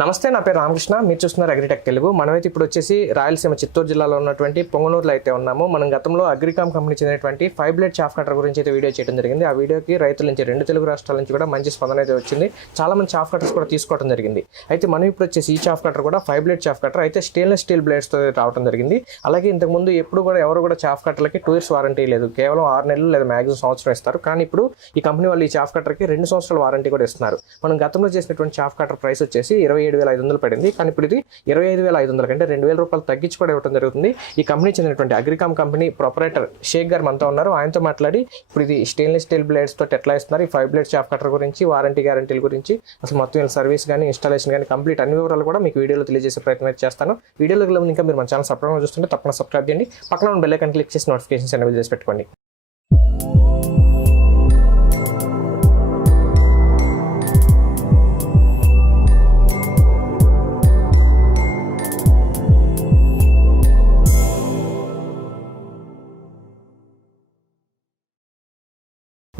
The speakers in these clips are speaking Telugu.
నమస్తే నా పేరు రామకృష్ణ. మీరు చూస్తున్నారు అగ్రిటెక్ తెలుగు. మనమైతే ఇప్పుడు వచ్చేసి రాయలసీమ చిత్తూరు జిల్లాలో ఉన్నటువంటి పొంగనూరులో అయితే ఉన్నాము. మనం గతంలో అగ్రికామ్ కంపెనీ చెందినటువంటి ఫైవ్ బ్లేడ్ చాఫ్ కటర్ గురించి అయితే వీడియో చేయడం జరిగింది. ఆ వీడియోకి రైతుల నుంచి రెండు తెలుగు రాష్ట్రాల నుంచి కూడా మంచి స్పందన అయితే వచ్చింది. చాలా మంది చాఫ్ కటర్స్ కూడా తీసుకోవడం జరిగింది. అయితే మనం ఇప్పుడు వచ్చేసి ఈ చాఫ్ కటర్ కూడా ఫైవ్ బ్లేడ్ చాఫ్ కటర్ అయితే స్టెయిన్లెస్ స్టీల్ బ్లేడ్స్తో రావడం జరిగింది. అలాగే ఇంతకుముందు ఎప్పుడు కూడా ఎవరు కూడా చాఫ్ కట్టర్లకి టూ ఇయర్స్ వారంటీ లేదు. కేవలం ఆరు నెలలు లేదా మ్యాక్సిమం సంవత్సరం ఇస్తారు. కానీ ఇప్పుడు ఈ కంపెనీ వాళ్ళు ఈ చాఫ్ కట్టర్కి రెండు సంవత్సరాల వారంటీ కూడా ఇస్తున్నారు. మనం గతంలో చేసినటువంటి చాఫ్ కటర్ ప్రైస్ వచ్చేసి ఇరవై ఏడు వేల ఐదు వందలు పడింది. కానీ ఇప్పుడు ఇది ఇరవై ఐదు వేల ఐదు వందల కంటే రెండు వేల రూపాయలు తగ్గించి కూడా ఇవ్వడం జరుగుతుంది. ఈ కంపెనీ చెందినటువంటి అగ్రికామ్ కంపెనీ ప్రొపరేటర్ షేక్ గారు మనతో ఉన్నారు. ఆయనతో మాట్లాడి ఇప్పుడు ఇది స్టెయిన్లెస్ స్టీల్ బ్లేడ్స్ తోటి ఎట్లా ఇస్తున్నారు ఈ ఫైవ్ బ్లేడ్ చాఫ్ కటర్ గురించి వారంటీ గ్యారంటీల గురించి అసలు మొత్తం సర్వీస్ కానీ ఇన్స్టాలేషన్ కానీ కంప్లీట్ అన్ని వివరాలు కూడా మీకు వీడియోలో తెలియజేసే ప్రయత్నం చేస్తాను. వీడియోలో ఇంకా మీరు మన ఛానల్ సబ్స్క్రైబ్ చూస్తుంటే తప్పకుండా సబ్స్క్రైబ్ చేయండి. పక్కన ఉన్న బెల్ ఐకన్ క్లిక్ చేసి నోటిఫికేషన్స్ అనేవి చేసి పెట్టుకోండి.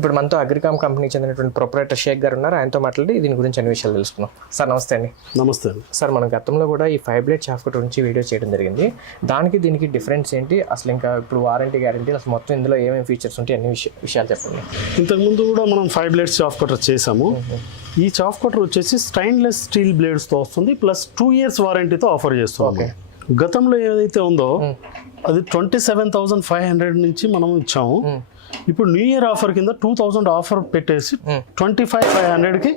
ఇప్పుడు మనతో అగ్రికామ్ కంపెనీ చెందినటువంటి ప్రొపరేటర్ షేక్ గారు ఉన్నారు. ఆయనతో మాట్లాడి దీని గురించి అన్ని విషయాలు తెలుసుకున్నాం సార్ నమస్తే అండి. నమస్తే సార్ మనం గతంలో కూడా ఈ ఫైవ్ బ్లేడ్ చాఫ్ గురించి వీడియో చేయడం జరిగింది. దానికి దీనికి డిఫరెన్స్ ఏంటి? అసలు ఇంకా ఇప్పుడు వారంటీ గ్యారంటీ అసలు మొత్తం ఇందులో ఏమేమి ఫీచర్స్ ఉంటాయి? అన్ని విషయ- విషయాలు చెప్పండి. ఇంతకుముందు కూడా మనం ఫైవ్ బ్లేడ్స్ చాఫ్ కటర్ చేసాము ఈ చాఫ్ కటర్ వచ్చేసి స్టైన్లెస్ స్టీల్ బ్లేడ్స్తో వస్తుంది ప్లస్ టూ ఇయర్స్ వారంటీతో ఆఫర్ చేస్తున్నాము గతంలో ఏదైతే ఉందో అది twenty seven thousand five hundred నుంచి మనం ఇచ్చాము. ఇప్పుడు న్యూ ఇయర్ ఆఫర్ కింద టూ థౌసండ్ ఆఫర్ పెట్టేసి ట్వంటీ ఫైవ్ ఫైవ్ హండ్రెడ్కి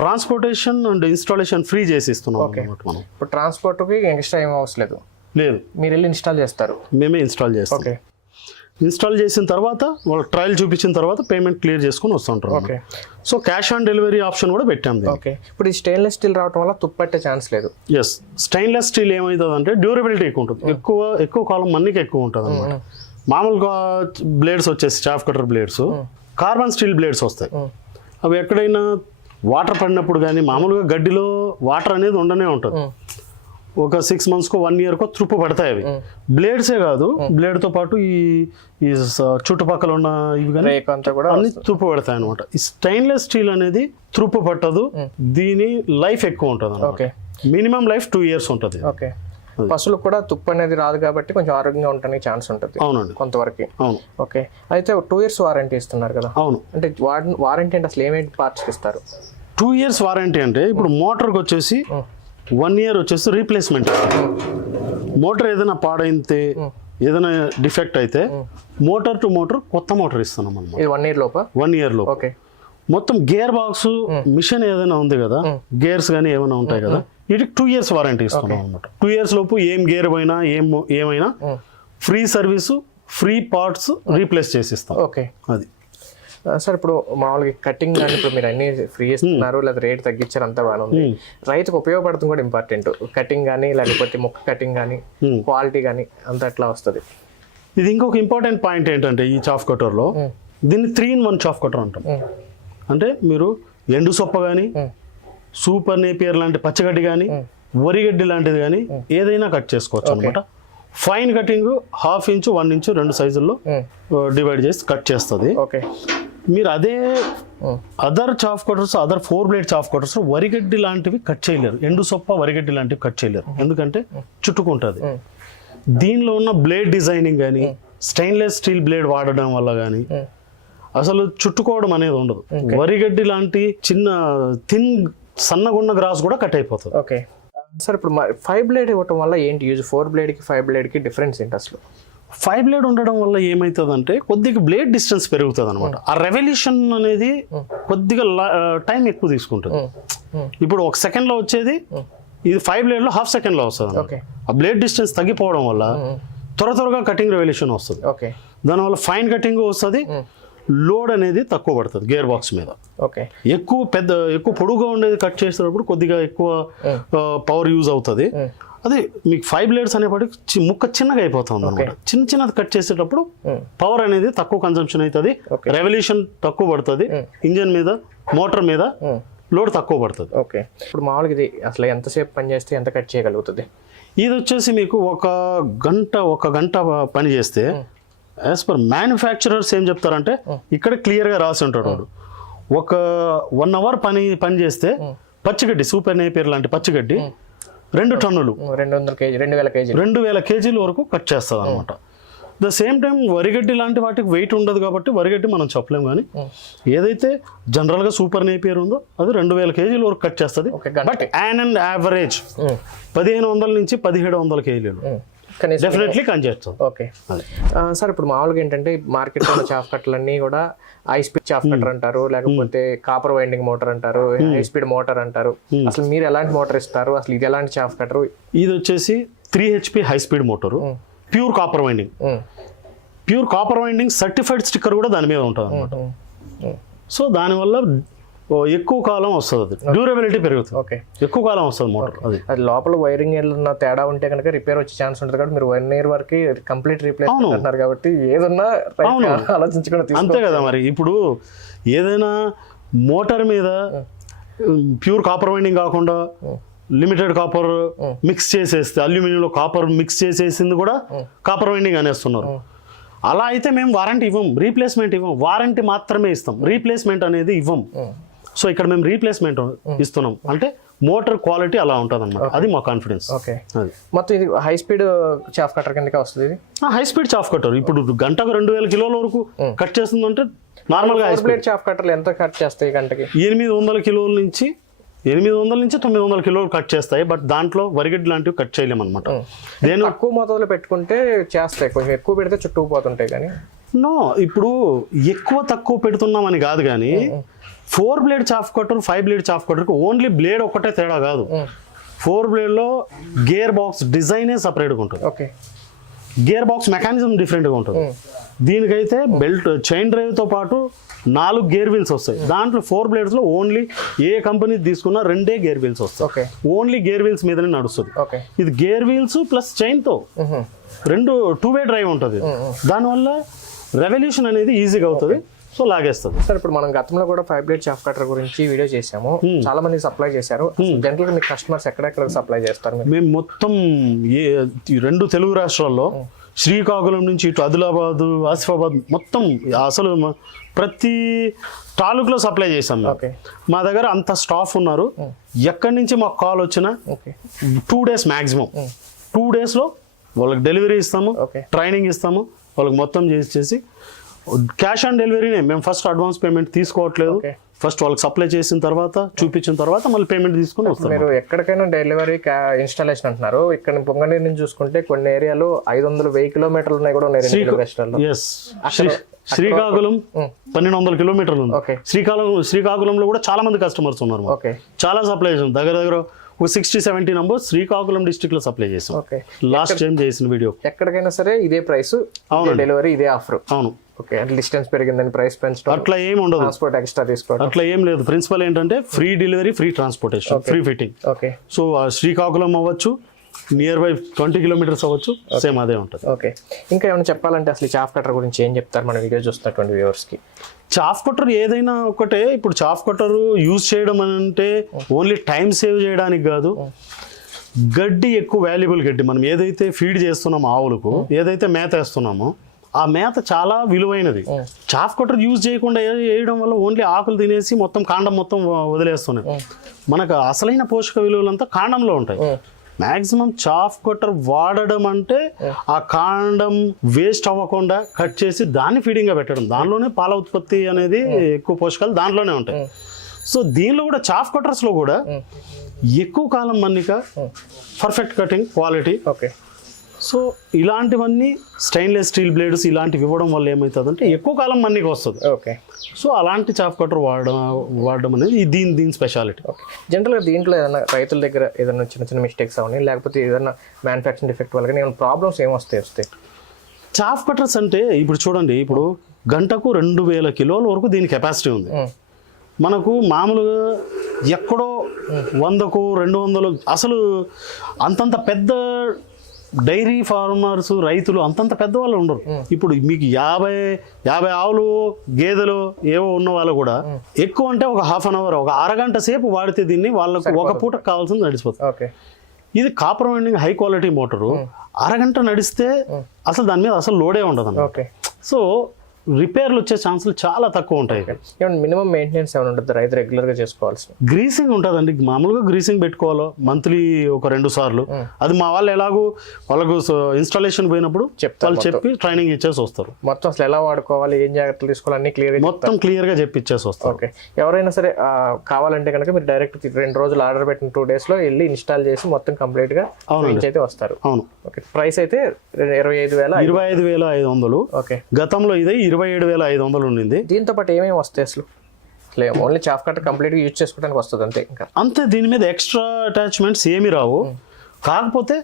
ట్రాన్స్పోర్టేషన్ అండ్ ఇన్స్టాలేషన్ ఫ్రీ చేసి ఇస్తున్నాం అన్నమాట మనం. ఇప్పుడు ట్రాన్స్పోర్ట్కి ఎక్స్ట్రా ఏం అవసరం లేదు. లేదు. మీరు వెళ్ళి ఇన్స్టాల్ చేస్తారు. మేమే ఇన్స్టాల్ చేస్తాం. ఓకే. ఇన్స్టాల్ చేసిన తర్వాత వాళ్ళు ట్రయల్ చూపించిన తర్వాత పేమెంట్ క్లియర్ చేసుకుని వస్తుంటారు okay. So cash on delivery option కూడా పెట్టాం ఓకే. ఇప్పుడు ఈ స్టెయిన్లెస్ స్టీల్ రావడం వల్ల తుప్పట్టే ఛాన్స్ లేదు. ఎస్ స్టెయిన్లెస్ స్టీల్ ఏమవుతుంది అంటే డ్యూరబిలిటీ ఎక్కువ ఉంటుంది. ఎక్కువ ఎక్కువ కాలం మన్నిక ఎక్కువ ఉంటుంది అనమాట మామూలుగా బ్లేడ్స్ వచ్చేసి chaff cutter blades carbon steel blades వస్తాయి. అవి ఎక్కడైనా వాటర్ పడినప్పుడు కానీ మామూలుగా గడ్డిలో వాటర్ అనేది ఉండనే ఉంటుంది. ఒక సిక్స్ మంత్స్కో వన్ ఇయర్కో త్రుప్పు పడతాయి అవి. బ్లేడ్సే కాదు బ్లేడ్తో పాటు ఈ ఈ చుట్టుపక్కల ఉన్న ఇవి కానీ అన్ని తుప్పు పడతాయి అనమాట ఈ స్టెయిన్లెస్ స్టీల్ అనేది తుప్పు పట్టదు దీని లైఫ్ ఎక్కువ ఉంటుంది okay. Minimum life two years ఉంటుంది ఓకే. పశువులకు కూడా తుప్పు అనేది రాదు కాబట్టి కొంచెం ఆరోగ్యంగా ఉండడానికి ఛాన్స్ ఉంటుంది. అవునండి. కొంతవరకు. అవును. ఓకే. అయితే టూ ఇయర్స్ వారంటీ ఇస్తున్నారు కదా. అవును. అంటే వారంటీ అంటే అసలు ఏమేమి పార్ట్స్ ఇస్తారు? టూ ఇయర్స్ వారంటీ అంటే ఇప్పుడు మోటార్కి వచ్చేసి వన్ ఇయర్ వచ్చేసి రీప్లేస్మెంట్. మోటార్ ఏదైనా పాడైతే ఏదైనా డిఫెక్ట్ అయితే మోటార్ టు మోటార్ కొత్త మోటార్ ఇస్తున్నాం అనమాట వన్ ఇయర్ లోప? వన్ ఇయర్లో ఓకే. మొత్తం గేర్ బాక్స్ మిషన్ ఏదైనా ఉంది కదా గేర్స్ కానీ ఏమైనా ఉంటాయి కదా వీటికి టూ ఇయర్స్ వారంటీ ఇస్తున్నాం అనమాట టూ ఇయర్స్ లోపు ఏం గేర్ పోయినా ఏం ఏమైనా free service free parts replace చేసి ఇస్తాం ఓకే. అది. సార్ ఇప్పుడు మామూలుగా కటింగ్ కానీ ఇప్పుడు మీరు అన్ని ఫ్రీ ఇస్తున్నారు లేదా రేట్ తగ్గించారు అంతా బాగానే ఉంది. రైతుకు ఉపయోగపడుతుంది కూడా ఇంపార్టెంట్ కటింగ్ కానీ లేకపోతే మొక్క కటింగ్ కానీ క్వాలిటీ కానీ అంత ఎట్లా వస్తుంది. ఇది ఇంకొక ఇంపార్టెంట్ పాయింట్ ఏంటంటే ఈ చాఫ్ కటర్లో దీన్ని three in one chaff cutter అంటాం. అంటే మీరు ఎండు సొప్ప కానీ సూపర్ నేపియర్ లాంటి పచ్చగడ్డి కానీ వరిగడ్డి లాంటిది కానీ ఏదైనా కట్ చేసుకోవచ్చు అనమాట fine cutting half inch one inch రెండు సైజుల్లో డివైడ్ చేసి కట్ చేస్తుంది. ఓకే మీరు అదే other chaff cutters other four blade chaff cutters వరిగడ్డి లాంటివి కట్ చేయలేరు. ఎండు సొప్ప వరిగడ్డి లాంటివి కట్ చేయలేరు. ఎందుకంటే చుట్టుకుంటుంది. దీనిలో ఉన్న బ్లేడ్ డిజైనింగ్ కానీ స్టెయిన్లెస్ స్టీల్ బ్లేడ్ వాడడం వల్ల కానీ అసలు చుట్టుకోవడం అనేది ఉండదు. వరిగడ్డి లాంటి చిన్న థిన్ సన్నగున్న గ్రాస్ కూడా కట్ అయిపోతుంది. ఓకే. సార్ ఇప్పుడు ఫైవ్ బ్లేడ్ ఇవ్వటం వల్ల ఏంటి? యూజ్ ఫోర్ బ్లేడ్కి ఫైవ్ బ్లేడ్కి డిఫరెన్స్ ఏంటి అసలు? ఫైవ్ బ్లేడ్ ఉండడం వల్ల ఏమవుతుందంటే కొద్దిగా బ్లేడ్ డిస్టెన్స్ పెరుగుతుంది అనమాట ఆ రెవల్యూషన్ అనేది కొద్దిగా టైం ఎక్కువ తీసుకుంటుంది. ఇప్పుడు ఒక సెకండ్లో వచ్చేది ఇది ఫైవ్ బ్లేడ్లో హాఫ్ సెకండ్లో వస్తుంది ఆ బ్లేడ్ డిస్టెన్స్ తగ్గిపోవడం వల్ల త్వర త్వరగా కటింగ్ రెవల్యూషన్ వస్తుంది. ఓకే. దానివల్ల ఫైన్ కటింగ్ వస్తుంది లోడ్ అనేది తక్కువ పడుతుంది గేర్ బాక్స్ మీద. ఓకే. ఎక్కువ పెద్ద ఎక్కువ పొడుగుగా ఉండేది కట్ చేసేటప్పుడు కొద్దిగా ఎక్కువ పవర్ యూజ్ అవుతుంది. అది మీకు ఫైవ్ బ్లేడ్స్ అనేప్పటికి చి- ముక్క చిన్నగా అయిపోతుంది అనమాట చిన్న చిన్నది కట్ చేసేటప్పుడు పవర్ అనేది తక్కువ కన్సంప్షన్ అవుతుంది. రెవల్యూషన్ తక్కువ పడుతుంది. ఇంజన్ మీద మోటార్ మీద లోడ్ తక్కువ పడుతుంది. ఓకే. ఇప్పుడు మామూలుగా ఇది అసలు ఎంతసేపు పని చేస్తే ఎంత కట్ చేయగలుగుతుంది? ఇది వచ్చేసి మీకు ఒక గంట ఒక గంట పని చేస్తే యాజ్ పర్ మ్యానుఫ్యాక్చరర్స్ ఏం చెప్తారంటే ఇక్కడ క్లియర్గా రాసి ఉంటాడు వాడు. ఒక వన్ అవర్ పని పని చేస్తే పచ్చిగడ్డి సూపర్ నేపియర్ లాంటి పచ్చిగడ్డి రెండు టన్నులు. రెండు వందల కేజీ రెండు వేల కేజీలు. రెండు వేల కేజీల వరకు కట్ చేస్తుంది అనమాట ద సేమ్ టైం వరిగడ్డి లాంటి వాటికి వెయిట్ ఉండదు కాబట్టి వరిగడ్డి మనం చెప్పలేం కానీ ఏదైతే జనరల్గా సూపర్ నేపియర్ ఉందో అది రెండు వేల కేజీల వరకు కట్ చేస్తుంది. బట్ యాన్ అండ్ యావరేజ్ పదిహేను వందల నుంచి పదిహేడు వందల కేజీలు. కనీసం డెఫినెట్లీ కట్ చేస్తుంది ఓకే సార్ ఇప్పుడు మామూలుగా ఏంటంటే మార్కెట్లో చాఫ్ కట్టలన్నీ కూడా హై స్పీడ్ చాఫ్ కట్టర్ అంటారు లేకపోతే కాపర్ వైండింగ్ మోటార్ అంటారు హై స్పీడ్ మోటార్ అంటారు. అసలు మీరు ఎలాంటి మోటార్ ఇస్తారు? అసలు ఇది ఎలాంటి చాఫ్ కట్టర్ ఇది వచ్చేసి three HP high speed motor pure copper winding pure copper winding certified sticker కూడా దాని మీద ఉంటుంది అనమాట సో దానివల్ల ఎక్కువ కాలం వస్తుంది అది. డ్యూరబిలిటీ పెరుగుతుంది. ఓకే ఎక్కువ కాలం వస్తుంది మోటార్ అది. అది లోపల వైరింగ్ ఏదన్నా తేడా ఉంటే కనుక రిపేర్ వచ్చే ఛాన్స్ ఉంటుంది కాబట్టి మీరు వన్ ఇయర్ వరకు కంప్లీట్ రీప్లేస్. అంటున్నారు కాబట్టి ఏదన్నా ఆలోచించుకుని అంతే కదా మరి. ఇప్పుడు ఏదైనా మోటార్ మీద ప్యూర్ కాపర్ వైండింగ్ కాకుండా లిమిటెడ్ కాపర్ మిక్స్ చేసేస్తే అల్యూమినియంలో కాపర్ మిక్స్ చేసేసింది కూడా కాపర్ వైండింగ్ అనేస్తున్నారు. అలా అయితే మేము వారంటీ ఇవ్వం రీప్లేస్మెంట్ ఇవ్వం. వారంటీ మాత్రమే ఇస్తాం. రీప్లేస్మెంట్ అనేది ఇవ్వం. సో ఇక్కడ మేము రీప్లేస్మెంట్ ఇస్తున్నాం. అంటే మోటార్ క్వాలిటీ అలా ఉంటుంది అనమాట అది మా కాన్ఫిడెన్స్ ఓకే మొత్తం ఇది హై స్పీడ్ చాఫ్ కట్టర్ కిందకే వస్తుంది ఇది? హై స్పీడ్ చాఫ్ కట్టర్ ఇప్పుడు గంటకు రెండు వేల కిలోల వరకు కట్ చేస్తుందంటే నార్మల్గా హై ఫోర్ బ్లేడ్ చాఫ్ కట్టర్లు ఎంత కట్ చేస్తాయి గంటకి? ఎనిమిది వందల కిలోల నుంచి ఎనిమిది వందల నుంచి తొమ్మిది వందల కిలోలు కట్ చేస్తాయి. బట్ దాంట్లో వరిగడ్డి లాంటివి కట్ చేయలేమన్నమాట. నేను తక్కువ మోతాదులో పెట్టుకుంటే చేస్తాయి. కొంచెం ఎక్కువ పెడితే చుట్టుకుపోతుంటాయి కానీ. నో ఇప్పుడు ఎక్కువ తక్కువ పెడుతున్నామని కాదు కానీ four blade chaff cutter five blade chaff కట్టర్కి only blade ఒక్కటే తేడా కాదు. ఫోర్ బ్లేడ్లో గేర్ బాక్స్ డిజైనే సపరేట్గా ఉంటుంది. ఓకే. గేర్ బాక్స్ మెకానిజం డిఫరెంట్గా ఉంటుంది. దీనికైతే బెల్ట్ చైన్ డ్రైవ్తో పాటు నాలుగు గేర్ వీల్స్ వస్తాయి. దాంట్లో ఫోర్ బ్లేడ్స్లో ఓన్లీ ఏ కంపెనీ తీసుకున్నా రెండే గేర్ వీల్స్ వస్తాయి. ఓన్లీ గేర్ వీల్స్ మీదనే నడుస్తుంది. ఇది గేర్ వీల్స్ ప్లస్ చైన్తో. రెండు టూ వే డ్రైవ్ ఉంటుంది దానివల్ల రెవల్యూషన్ అనేది ఈజీగా అవుతుంది. సో లాగేస్తుంది. సార్ ఇప్పుడు మనం గతంలో కూడా ఫైవ్ బ్లేడ్ చాఫ్ కట్టర్ గురించి వీడియో చేసాము చాలా మంది సప్లై చేశారు. జనరల్గా మీ కస్టమర్స్ ఎక్కడెక్కడ సప్లై చేస్తారు మేము మొత్తం ఏ ఈ రెండు తెలుగు రాష్ట్రాల్లో శ్రీకాకుళం నుంచి ఇటు ఆదిలాబాద్ ఆసిఫాబాద్ మొత్తం అసలు ప్రతి తాలూకులో సప్లై చేసాం మా దగ్గర అంత స్టాఫ్ ఉన్నారు. ఎక్కడి నుంచి మాకు కాల్ వచ్చినా టూ డేస్ మ్యాక్సిమం టూ డేస్లో వాళ్ళకి డెలివరీ ఇస్తాము ఓకే ట్రైనింగ్ ఇస్తాము వాళ్ళకి మొత్తం చేసి చేసి క్యాష్ ఆన్ డెలివరీనే. మేము ఫస్ట్ అడ్వాన్స్ పేమెంట్ తీసుకోవట్లేదు. ఫస్ట్ వాళ్ళకి సప్లై చేసిన తర్వాత చూపించిన తర్వాత మళ్ళీ పేమెంట్ తీసుకొని వస్తాం మీరు ఎక్కడికైనా డెలివరీ ఇన్స్టాలేషన్ అంటున్నారు. ఇక్కడ పొంగనీరు నుంచి చూసుకుంటే కొన్ని ఏరియాలో ఐదు వందలు వెయ్యి కిలోమీటర్లు ఉన్నాయి కూడా ఉన్నాయి ఎస్ శ్రీకాకుళం పన్నెండు వందల కిలోమీటర్లు ఉంది. శ్రీకాకుళం శ్రీకాకుళంలో కూడా చాలా మంది కస్టమర్స్ ఉన్నారు చాలా సప్లై చేసాం దగ్గర దగ్గర ఒక సిక్స్టీ సెవెంటీ నంబర్స్ శ్రీకాకుళం డిస్ట్రిక్ట్లో సప్లై చేసాం. ఓకే. లాస్ట్ టైం చేసిన వీడియో ఎక్కడికైనా సరే ఇదే ప్రైస్ ఇదే డెలివరీ ఇదే ఆఫర్ అవును. ఓకే డిస్టెన్స్ పెరిగిందని ప్రైస్ పెంచడం అట్లా ఏం ఉండదు. ట్రాన్స్పోర్ట్ ఎక్స్ట్రా తీసుకోవడం. అట్లా ఏం లేదు. ప్రిన్సిపల్ ఏంటంటే free delivery free transportation free fitting okay. So Srikakulam అవ్వచ్చు నియర్ బై ట్వంటీ కిలోమీటర్స్ అవ్వచ్చు సేమ్ అదే ఉంటుంది. ఓకే. ఇంకా ఏమైనా చెప్పాలంటే అసలు ఈ చాఫ్ కట్టర్ గురించి ఏం చెప్తారు మన వీడియో చూస్తున్నటువంటి వ్యూవర్స్కి? చాఫ్ కట్టర్ ఏదైనా ఒకటే ఇప్పుడు చాఫ్ కట్టర్ యూజ్ చేయడం అంటే ఓన్లీ టైం సేవ్ చేయడానికి కాదు. గడ్డి ఎక్కువ వాల్యుబుల్ గడ్డి. మనం ఏదైతే ఫీడ్ చేస్తున్నామో ఆవులకు ఏదైతే మేత వేస్తున్నామో ఆ మేత చాలా విలువైనది. చాఫ్ కట్టర్ యూజ్ చేయకుండా వేయడం వల్ల ఓన్లీ ఆకులు తినేసి మొత్తం కాండం మొత్తం వదిలేస్తున్నాయి. మనకు అసలైన పోషక విలువలంతా కాండంలో ఉంటాయి. మాక్సిమం చాఫ్ కట్టర్ వాడడం అంటే ఆ. కాండం వేస్ట్ అవ్వకుండా కట్ చేసి దాన్ని ఫీడింగ్గా పెట్టడం. దానిలోనే పాల ఉత్పత్తి అనేది ఎక్కువ పోషకాలు దాంట్లోనే ఉంటాయి. సో దీనిలో కూడా చాఫ్ కట్టర్స్లో కూడా ఎక్కువ కాలం మన్నిక perfect cutting quality okay. So ఇలాంటివన్నీ స్టెయిన్లెస్ స్టీల్ బ్లేడ్స్ ఇలాంటివి ఇవ్వడం వల్ల ఏమవుతుందంటే ఎక్కువ కాలం మన్నిక వస్తుంది. ఓకే. సో అలాంటి చాఫ్ కట్టర్ వాడడం వాడడం అనేది దీని దీని స్పెషాలిటీ. ఓకే. జనరల్గా దీంట్లో ఏదైనా రైతుల దగ్గర ఏదైనా చిన్న చిన్న మిస్టేక్స్ అవని లేకపోతే ఏదైనా మ్యానుఫ్యాక్చరింగ్ డిఫెక్ట్ వల్ల ఏమైనా ప్రాబ్లమ్స్ ఏమొస్తాయి వస్తాయి చాఫ్ కట్టర్స్ అంటే ఇప్పుడు చూడండి ఇప్పుడు గంటకు రెండు వేల కిలోల వరకు దీని కెపాసిటీ ఉంది. మనకు మామూలుగా ఎక్కడో వందకు రెండు వందలు అసలు అంతంత పెద్ద డైరీ ఫార్మర్స్ రైతులు అంతంత పెద్ద వాళ్ళు ఉండరు ఇప్పుడు మీకు యాభై యాభై ఆవులు గేదెలు ఏవో ఉన్న వాళ్ళు కూడా ఎక్కువ అంటే ఒక హాఫ్ అన్ అవర్ ఒక అరగంట సేపు వాడితే దీన్ని వాళ్ళకు ఒక పూట కావాల్సింది నడిచిపోతుంది ఇది copper winding high quality motor అరగంట నడిస్తే అసలు దాని మీద అసలు లోడే ఉండదు సో రిపేర్లు వచ్చే ఛాన్సులు చాలా తక్కువ ఉంటాయి. మినిమం మెయింటెనెన్స్ ఏమైనా ఉంటుంది? రైతు రెగ్యులర్గా చేసుకోవాల్సి గ్రీసింగ్ ఉంటుందండి. మామూలుగా గ్రీసింగ్ పెట్టుకోవాలో మంత్లీ ఒక రెండు సార్లు. అది మా వాళ్ళు ఎలాగో వాళ్ళకు ఇన్స్టాలేషన్ పోయినప్పుడు చెప్తారు వాళ్ళు చెప్పి ట్రైనింగ్ ఇచ్చేసి వస్తారు. మొత్తం అసలు ఎలా వాడుకోవాలి? ఏం జాగ్రత్తలు తీసుకోవాలి? అన్ని క్లియర్ మొత్తం క్లియర్గా చెప్పి ఇచ్చేసి వస్తారు. ఓకే ఎవరైనా సరే కావాలంటే కనుక మీరు డైరెక్ట్ రెండు రోజులు ఆర్డర్ పెట్టిన టూ డేస్లో వెళ్ళి ఇన్స్టాల్ చేసి మొత్తం కంప్లీట్గా నుంచి అయితే వస్తారు. అవును. ఓకే ప్రైస్ అయితే ఇరవై ఐదు వేల ఇరవై ఐదు వేల ఐదు వందలు. ఓకే గతంలో ఇదే ఇరవై ఏడు వేల ఐదు వందలు ఉండింది. దీంతో పాటు ఏమేమి వస్తాయి అసలు? అసలు ఓన్లీ చాఫ్ కట్టర్ కంప్లీట్గా యూజ్ చేసుకోవడానికి వస్తుంది అంతే ఇంకా. అంతే దీని మీద ఎక్స్ట్రా అటాచ్మెంట్స్ ఏమి రావు. కాకపోతే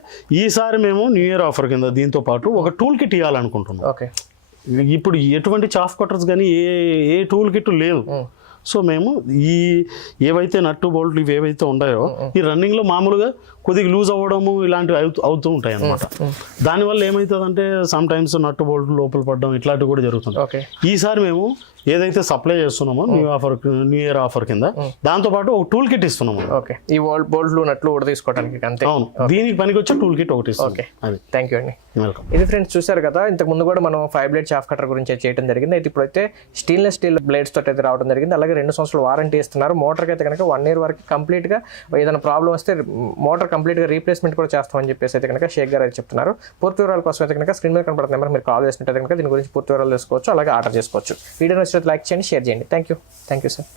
ఈసారి మేము న్యూ ఇయర్ ఆఫర్ కింద దీంతో పాటు ఒక టూల్ కిట్ ఇవ్వాలనుకుంటున్నాం ఓకే. ఇప్పుడు ఎటువంటి చాఫ్ కట్టర్స్ కానీ ఏ ఏ టూల్ కిట్ లేదు సో మేము ఈ ఏవైతే నట్టు బోల్ట్లు ఇవి ఏవైతే ఉన్నాయో ఈ రన్నింగ్లో మామూలుగా కొద్దిగా లూజ్ అవ్వడము ఇలాంటివి అవుతూ అవుతూ ఉంటాయి అన్నమాట దానివల్ల ఏమవుతుందంటే సమ్ టైమ్స్ నట్టు బోల్ట్ లోపల పడడం ఇట్లాంటివి కూడా జరుగుతుంది. ఓకే. ఈసారి మేము ఏదైతే సప్లై చేస్తున్నామో new offer new year offer కింద దాంతో పాటు ఒక టూల్ కిట్ ఇస్తున్నాము. ఓకే. ఈ బోల్ట్ బోల్ట్లు నట్లు కూడా తీసుకోవడానికి అంతే. అవును. దీనికి పనికి వచ్చే టూల్ కిట్ ఒకటి ఓకే. అది. థ్యాంక్ యూ అండి. వెల్కమ్ ఇది ఫ్రెండ్స్ చూశారు కదా ఇంతకు ముందు కూడా మనం ఫైవ్ బ్లేడ్ చాఫ్ కటర్ గురించి చేయడం జరిగింది. అయితే ఇప్పుడైతే స్టీల్నెస్ స్టీల్ బ్లేడ్స్ తోటి అయితే రావడం జరిగింది. అలాగే రెండు సంవత్సరాలు వారంటీ ఇస్తున్నారు. మోటార్కి అయితే కనుక వన్ ఇయర్ వరకు కంప్లీట్గా ఏదైనా ప్రాబ్లం వస్తే మోటార్ కంప్లీట్గా రీప్లేస్మెంట్ కూడా చేస్తామని చెప్పేసి అయితే కనుక షేక్ గారు అయితే చెప్తున్నారు. పూర్తి వివరాల కోసం అయితే కనుక స్క్రీన్ మీద కనబడుతున్న నెంబర్ మీరు కాల్ చేసినట్టు కనుక దీని గురించి పూర్తి వివరాలు తెలుసుకోవచ్చు. అలాగే ఆర్డర్ చేసుకోవచ్చు. వీడియో నచ్చినట్టు లైక్ చేయండి షేర్ చేయండి. Thank you thank you sir.